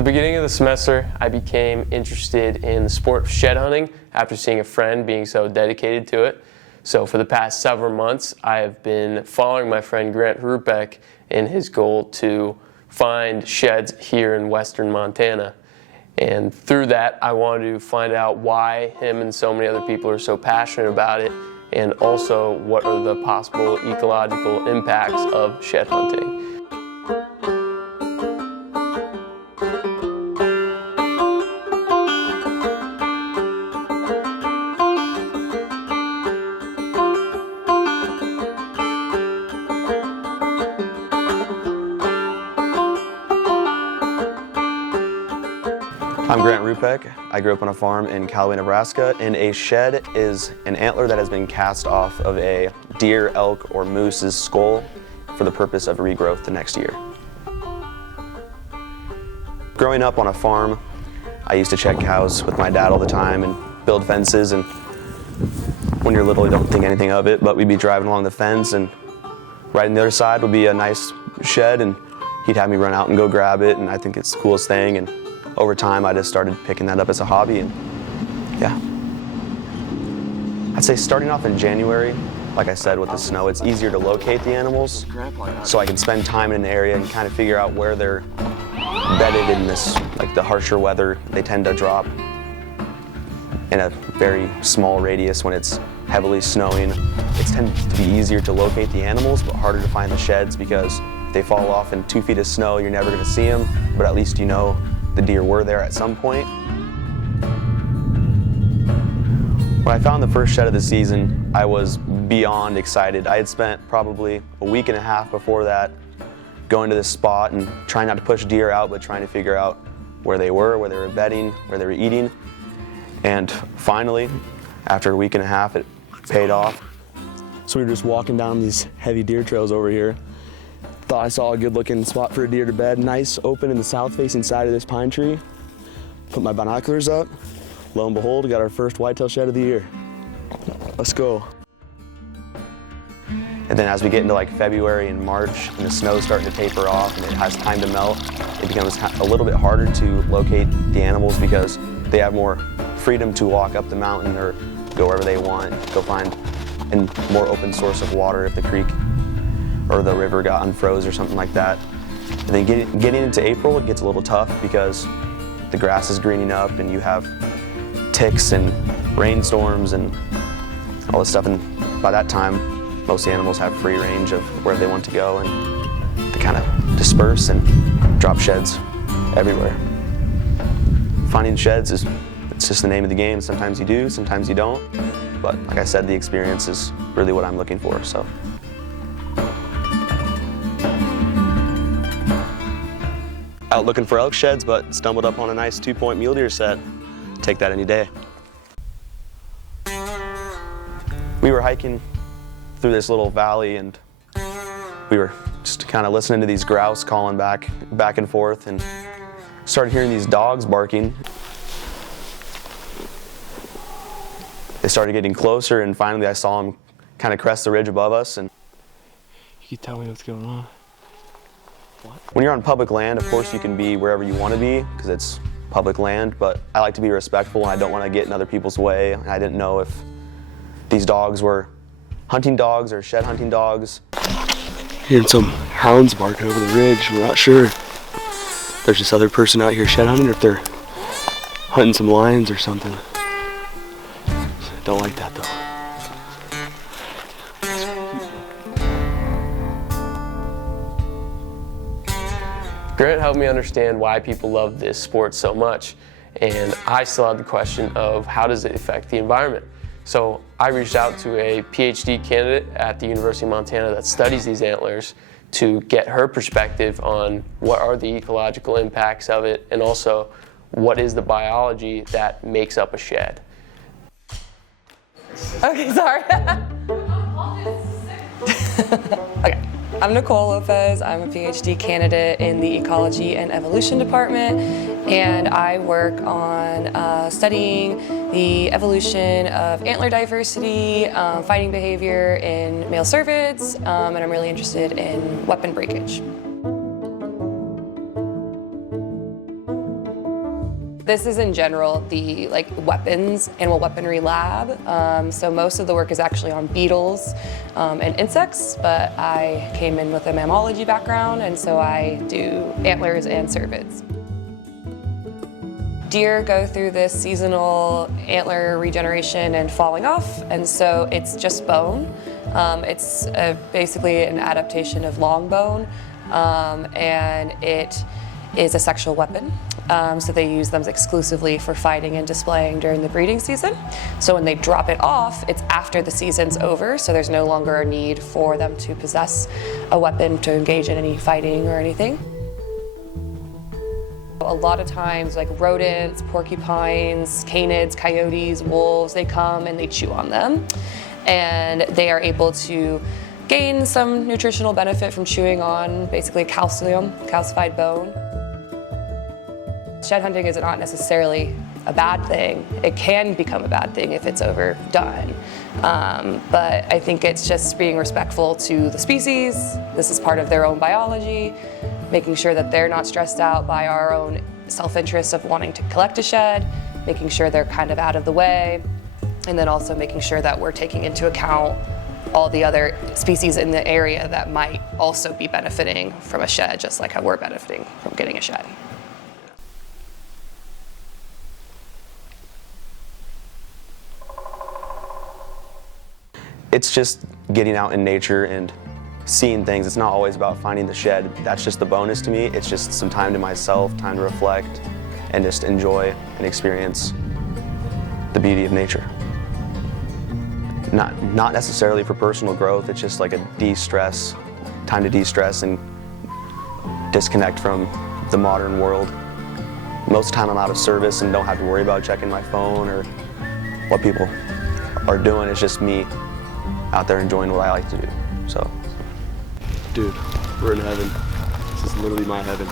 the beginning of the semester, I became interested in the sport of shed hunting after seeing a friend being so dedicated to it. So for the past several months, I have been following my friend Grant Rupeck in his goal to find sheds here in western Montana. And through that, I wanted to find out why him and so many other people are so passionate about it, and also what are the possible ecological impacts of shed hunting. I'm Grant Rupeck. I grew up on a farm in Callaway, Nebraska, and a shed is an antler that has been cast off of a deer, elk, or moose's skull for the purpose of regrowth the next year. Growing up on a farm, I used to check cows with my dad all the time and build fences, and when you're little you don't think anything of it, but we'd be driving along the fence and right on the other side would be a nice shed, and he'd have me run out and go grab it, and I think it's the coolest thing. And over time, I just started picking that up as a hobby, and yeah. I'd say starting off in January, like I said, with the snow, it's easier to locate the animals, so I can spend time in an area and kind of figure out where they're bedded in this, like the harsher weather. They tend to drop in a very small radius when it's heavily snowing. It tends to be easier to locate the animals, but harder to find the sheds, because if they fall off in 2 feet of snow, you're never going to see them, but at least you know the deer were there at some point. When I found the first shed of the season, I was beyond excited. I had spent probably a week and a half before that going to this spot and trying not to push deer out, but trying to figure out where they were bedding, where they were eating. And finally, after a week and a half, it paid off. So we were just walking down these heavy deer trails over here. Thought I saw a good looking spot for a deer to bed. Nice open in the south facing side of this pine tree. Put my binoculars up. Lo and behold, we got our first whitetail shed of the year. Let's go. And then as we get into like February and March and the snow's starting to taper off and it has time to melt, it becomes a little bit harder to locate the animals because they have more freedom to walk up the mountain or go wherever they want, go find a more open source of water if the creek or the river got unfroze or something like that. And then getting into April, it gets a little tough because the grass is greening up and you have ticks and rainstorms and all this stuff. And by that time, most animals have free range of where they want to go, and they kind of disperse and drop sheds everywhere. Finding sheds it's just the name of the game. Sometimes you do, sometimes you don't. But like I said, the experience is really what I'm looking for. So. Out looking for elk sheds, but stumbled up on a nice 2-point mule deer set. Take that any day. We were hiking through this little valley, and we were just kind of listening to these grouse calling back and forth, and started hearing these dogs barking. They started getting closer, and finally I saw them kind of crest the ridge above us. And you can tell me what's going on. When you're on public land, of course you can be wherever you want to be because it's public land, but I like to be respectful and I don't want to get in other people's way. And I didn't know if these dogs were hunting dogs or shed hunting dogs. Hearing some hounds barking over the ridge. We're not sure if there's this other person out here shed hunting or if they're hunting some lions or something. Don't like that though. Grant helped me understand why people love this sport so much, and I still had the question of how does it affect the environment. So I reached out to a PhD candidate at the University of Montana that studies these antlers to get her perspective on what are the ecological impacts of it, and also what is the biology that makes up a shed. Okay, sorry. Okay. I'm Nicole Lopez. I'm a PhD candidate in the Ecology and Evolution department, and I work on studying the evolution of antler diversity, fighting behavior in male cervids, and I'm really interested in weapon breakage. This is in general the animal weaponry lab. So most of the work is actually on beetles and insects, but I came in with a mammalogy background, and so I do antlers and cervids. Deer go through this seasonal antler regeneration and falling off, and so it's just bone. It's basically an adaptation of long bone, and it is a sexual weapon. So they use them exclusively for fighting and displaying during the breeding season. So when they drop it off, it's after the season's over, so there's no longer a need for them to possess a weapon to engage in any fighting or anything. A lot of times, like rodents, porcupines, canids, coyotes, wolves, they come and they chew on them. And they are able to gain some nutritional benefit from chewing on basically calcified bone. Shed hunting is not necessarily a bad thing. It can become a bad thing if it's overdone. But I think it's just being respectful to the species. This is part of their own biology, making sure that they're not stressed out by our own self-interest of wanting to collect a shed, making sure they're kind of out of the way, and then also making sure that we're taking into account all the other species in the area that might also be benefiting from a shed, just like how we're benefiting from getting a shed. It's just getting out in nature and seeing things. It's not always about finding the shed. That's just the bonus to me. It's just some time to myself, time to reflect, and just enjoy and experience the beauty of nature. Not necessarily for personal growth, it's just like a de-stress, time to de-stress and disconnect from the modern world. Most of the time I'm out of service and don't have to worry about checking my phone or what people are doing. It's just me out there enjoying what I like to do. So, dude, we're in heaven. This is literally my heaven.